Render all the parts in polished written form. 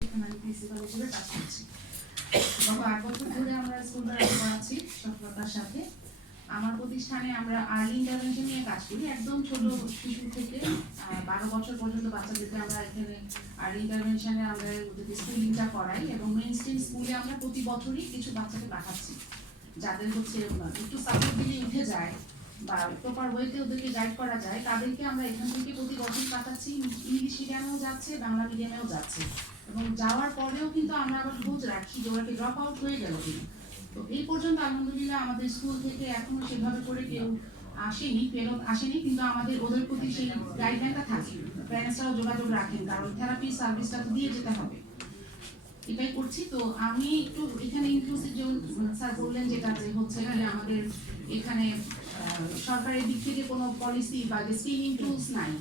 আমি প্রিন্সিপাল হিসেবে কাজ করছি। গত 8 বছর ধরে আমরা স্কুল করাচ্ছি সফলতার সাথে। আমার প্রতিষ্ঠানে আমরা আর্লি ইন্টারভেনশন নিয়ে কাজ করি। একদম ছোট শিশু থেকে 12 বছর পর্যন্ত বাচ্চাদেরকে আমরা এখানে আর্লি ইন্টারভেনশনে আমরা ওদেরকে স্কুলিংটা করাই এবং মেইন স্ট্রিম স্কুলে আমরা প্রতি বছরই কিছু বাচ্চাকে পাঠাচ্ছি, যাদের হচ্ছে একটু সাপোর্ট দিলে উঠে যায় বা প্রপার ওয়েতে ওদেরকে গাইড করা যায়, তাদেরকে আমরা এখান থেকে প্রতি বছর পাঠাচ্ছি। ইংলিশ মিডিয়ামেও যাচ্ছে, বাংলা মিডিয়ামেও যাচ্ছে এবং যাওয়ার পরেও কিন্তু আমরা আবার খোঁজ রাখি যে ওরা কি ড্রপ আউট হয়ে গেল কিনা। তো এই পর্যন্ত আলহামদুলিল্লাহ আমাদের স্কুল থেকে এখনো সেভাবে করে কেউ ফেরত আসেনি, কিন্তু আমাদের ওদের প্রতি সেই গাইডলাইনটা থাকে। প্যারেন্টসরাও যোগাযোগ রাখেন, কারণ থেরাপি সার্ভিসটা তো দিয়ে যেতে হবে। এটাই করছি। তো আমি একটু এখানে ইনক্লুসিভ যে স্যার বললেন যেটা যে হচ্ছে যে আমাদের এখানে সরকারের দিক থেকে কোনো পলিসি বা যে স্ক্রিনিং টুলস নাই।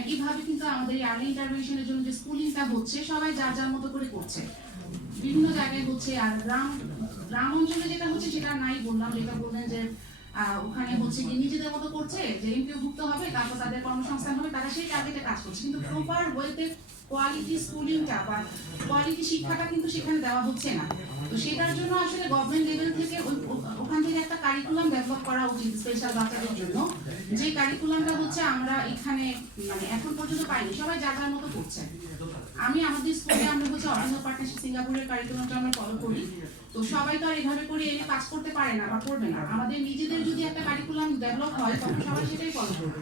একইভাবে কিন্তু আমাদের আর্লি ইন্টারভেনশনের জন্য যে স্কুলিংটা হচ্ছে সবাই যার যার মতো করে করছে, বিভিন্ন জায়গায় হচ্ছে। আর গ্রাম অঞ্চলে যেটা হচ্ছে সেটা নাই বললাম, যেটা বললেন যে ওখানে হচ্ছে কি নিজেদের মতো করছে, যে এমপিওভুক্ত হবে, তারপর তাদের কর্মসংস্থান হবে, তারা সেই টার্গেটে কাজ করছে, কিন্তু প্রপার ওয়েতে কোয়ালিটি স্কুলিংটা বা কোয়ালিটি শিক্ষাটা কিন্তু সেখানে দেওয়া হচ্ছে না। তো সেটার জন্য আসলে গভর্নমেন্ট লেভেল থেকে ওখান থেকে একটা কারিকুলাম ডেভেলপ করা উচিত স্পেশাল বাচ্চাদের জন্য। যে কারিকুলামটা হচ্ছে আমরা এখানে মানে এখন পর্যন্ত পাইনি, সবাই যার যার মতো করছে। আমি আমাদের স্কুলে আমরা হচ্ছে অভিনব পার্টনারশিপ সিঙ্গাপুরের কারিকুলামটা আমরা ফলো করি। তো সবাই তো আর এভাবে করে এনে কাজ করতে পারে না বা করবে না। আমাদের নিজেদের যদি একটা কারিকুলাম ডেভেলপ হয় তখন সবাই সেটাই ফলো করবে।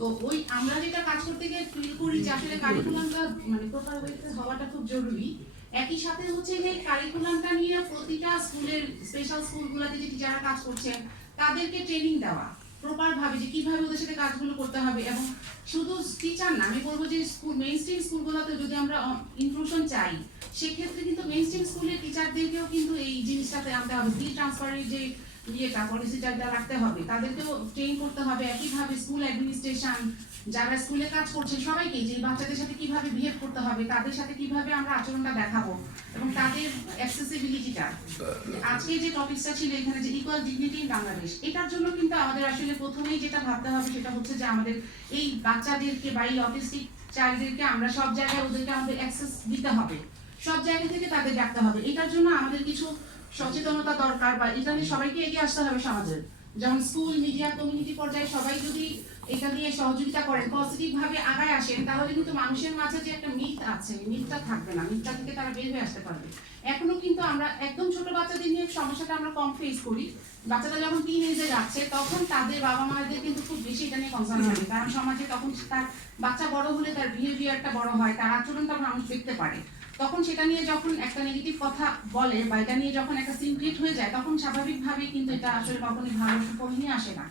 তো ওই আমরা যেটা কাজ করতে গিয়ে ফিল করি যে আসলে কারিকুলামটা মানে প্রপার ওয়েতে হওয়াটা খুব জরুরি। একই সাথে হচ্ছে যে কারিকুলামটা নিয়ে প্রতিটা স্কুলের স্পেশাল স্কুলগুলোতে যে টিচাররা কাজ করছেন তাদেরকে ট্রেনিং দেওয়া প্রপার ভাবে, যে কিভাবে ওদের সাথে কাজগুলো করতে হবে। এবং শুধু টিচার না, আমি বলবো যে স্কুল মেইন স্ট্রিম স্কুলগুলোতে যদি আমরা ইনক্লুশন চাই, সেক্ষেত্রে কিন্তু মেইন স্ট্রিম স্কুলের টিচারদেরকেও কিন্তু এই জিনিসটাতে আনতে হবে। ফ্রি ট্রান্সফারের যে ইয়েটা পলিসিটা রাখতে হবে, তাদেরকেও ট্রেন করতে হবে। একইভাবে স্কুল অ্যাডমিনিস্ট্রেশন যারা স্কুলে কাজ করছে সবাইকে যে বাচ্চাদের সাথে কিভাবে বিহেভ করতে হবে, তাদের সাথে কিভাবে আমরা আচরণটা দেখাবো এবং তাদের অ্যাক্সেসিবিলিটিটা। আজকে যে টপিকটা ছিল এখানে যে ইকুয়াল ডিগনিটি ইন বাংলাদেশ, এটার জন্য কিন্তু আমাদের আসলে প্রথমেই যেটা ভাবতে হবে সেটা হচ্ছে যে আমাদের এই বাচ্চাদেরকে বা এই অটিস্টিক চাইল্ডদেরকে আমরা সব জায়গায় ওদেরকে আমাদের অ্যাক্সেস দিতে হবে, সব জায়গা থেকে তাদের ডাকতে হবে। এটার জন্য আমাদের কিছু সচেতনতা দরকার, বা এটা নিয়ে সবাইকে এগিয়ে আসতে হবে সমাজের। যেমন স্কুল, মিডিয়া, কমিউনিটি পর্যায়ে সবাই যদি এটা নিয়ে সহযোগিতা করেন, পজিটিভ ভাবে আগায় আসেন, তাহলে কিন্তু মানুষের মাঝে যে একটা মিথ আছে, মিথটা থাকবে না, মিথটা থেকে তারা বের হয়ে আসতে পারবে। এখনো কিন্তু আমরা একদম ছোট বাচ্চাদের নিয়ে সমস্যাটা আমরা কম ফেস করি। বাচ্চারা যখন টিন এজে যাচ্ছে তখন তাদের বাবা মাদের কিন্তু খুব বেশি এটা নিয়ে কনসার্ন হবে, কারণ সমাজে তখন তার বাচ্চা বড় হলে তার বিহেভিয়ারটা বড় হয়, তার আচরণটা মানুষ দেখতে পারে। তখন সেটা নিয়ে যখন একটা নেগেটিভ কথা বলে বা এটা নিয়ে যখন একটা সিন ক্রিয়েট হয়ে যায়, তখন স্বাভাবিকভাবেই কিন্তু এটা আসলে কখনোই ভালো সুফল নিয়ে আসে না।